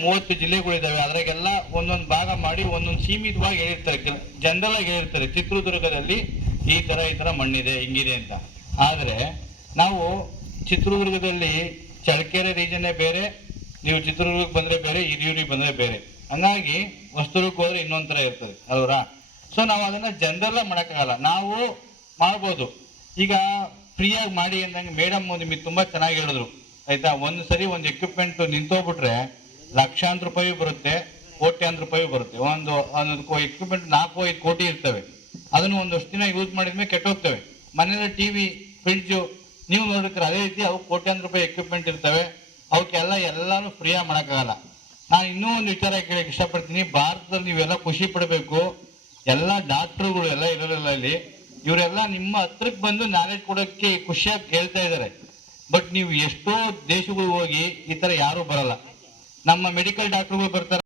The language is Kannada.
30 ಜಿಲ್ಲೆಗಳಿದಾವೆ. ಅದ್ರಾಗೆಲ್ಲ ಒಂದೊಂದು ಭಾಗ ಮಾಡಿ ಒಂದೊಂದು ಸೀಮಿತವಾಗಿ ಹೇಳಿರ್ತಾರೆ, ಜನರಲ್ ಆಗಿ ಹೇಳಿರ್ತಾರೆ ಚಿತ್ರದುರ್ಗದಲ್ಲಿ ಈ ತರ ಮಣ್ಣಿದೆ ಹಿಂಗಿದೆ ಅಂತ. ಆದ್ರೆ ನಾವು ಚಿತ್ರದುರ್ಗದಲ್ಲಿ ಚಳ್ಳಕೆರೆ ರೀಜನ್ನೇ ಬೇರೆ, ನೀವು ಚಿತ್ರದುರ್ಗಕ್ಕೆ ಬಂದ್ರೆ ಬೇರೆ, ಹಿರಿಯೂರಿಗೆ ಬಂದ್ರೆ ಬೇರೆ. ಹಂಗಾಗಿ ವಸ್ತುರಿಗೆ ಹೋದ್ರೆ ಇನ್ನೊಂದ್ ತರ ಇರ್ತದೆ ಅಲ್ವರಾ. ಸೊ ನಾವು ಅದನ್ನ ಜನರಲ್ಲ ಮಾಡಕ್ಕಾಗಲ್ಲ, ನಾವು ಮಾಡ್ಬೋದು. ಈಗ ಫ್ರೀಯಾಗಿ ಮಾಡಿ ಅಂದಂಗೆ ಮೇಡಮ್ ನಿಮಗೆ ತುಂಬಾ ಚೆನ್ನಾಗಿ ಹೇಳಿದ್ರು ಆಯ್ತಾ. ಒಂದ್ಸರಿ ಒಂದು ಎಕ್ವಿಪ್ಮೆಂಟ್ ನಿಂತೋಗ್ಬಿಟ್ರೆ ಲಕ್ಷಾಂತರ ರೂಪಾಯಿ ಬರುತ್ತೆ, ಕೋಟ್ಯಾಂತರ ರೂಪಾಯಿ ಬರುತ್ತೆ. ಒಂದು ಎಕ್ವಿಪ್ಮೆಂಟ್ 4-5 ಕೋಟಿ ಇರ್ತವೆ. ಅದನ್ನು ಒಂದು ವರ್ಷ ದಿನ ಯೂಸ್ ಮಾಡಿದ್ಮೇಲೆ ಕೆಟ್ಟೋಗ್ತವೆ. ಮನೇಲಿ ಟಿವಿ, ಫ್ರಿಡ್ಜು ನೀವು ನೋಡಿರ್ತೀರ, ಅದೇ ರೀತಿ ಅವು ಕೋಟ್ಯಾಂತರ ರೂಪಾಯಿ ಎಕ್ವಿಪ್ಮೆಂಟ್ ಇರ್ತವೆ. ಅವಕ್ಕೆಲ್ಲ ಎಲ್ಲಾನು ಫ್ರೀಯಾಗಿ ಮಾಡೋಕ್ಕಾಗಲ್ಲ. ನಾನು ಇನ್ನೂ ಒಂದು ವಿಚಾರ ಕೇಳಕ್ಕೆ ಇಷ್ಟಪಡ್ತೀನಿ. ಭಾರತದಲ್ಲಿ ನೀವೆಲ್ಲ ಖುಷಿ ಪಡಬೇಕು, ಎಲ್ಲ ಡಾಕ್ಟರ್ಗಳು ಎಲ್ಲ ಇರೋಲ್ಲ ಇಲ್ಲಿ, ಇವರೆಲ್ಲ ನಿಮ್ಮ ಹತ್ರಕ್ಕೆ ಬಂದು ನಾಲೆಜ್ ಕೊಡೋಕ್ಕೆ ಖುಷಿಯಾಗಿ ಕೇಳ್ತಾ ಇದ್ದಾರೆ. ಬಟ್ ನೀವು ಎಷ್ಟೋ ದೇಶಗಳು ಹೋಗಿ ಈ ತರ ಯಾರು ಬರಲ್ಲ. ನಮ್ಮ ಮೆಡಿಕಲ್ ಡಾಕ್ಟರ್ಗಳು ಬರ್ತಾರೆ.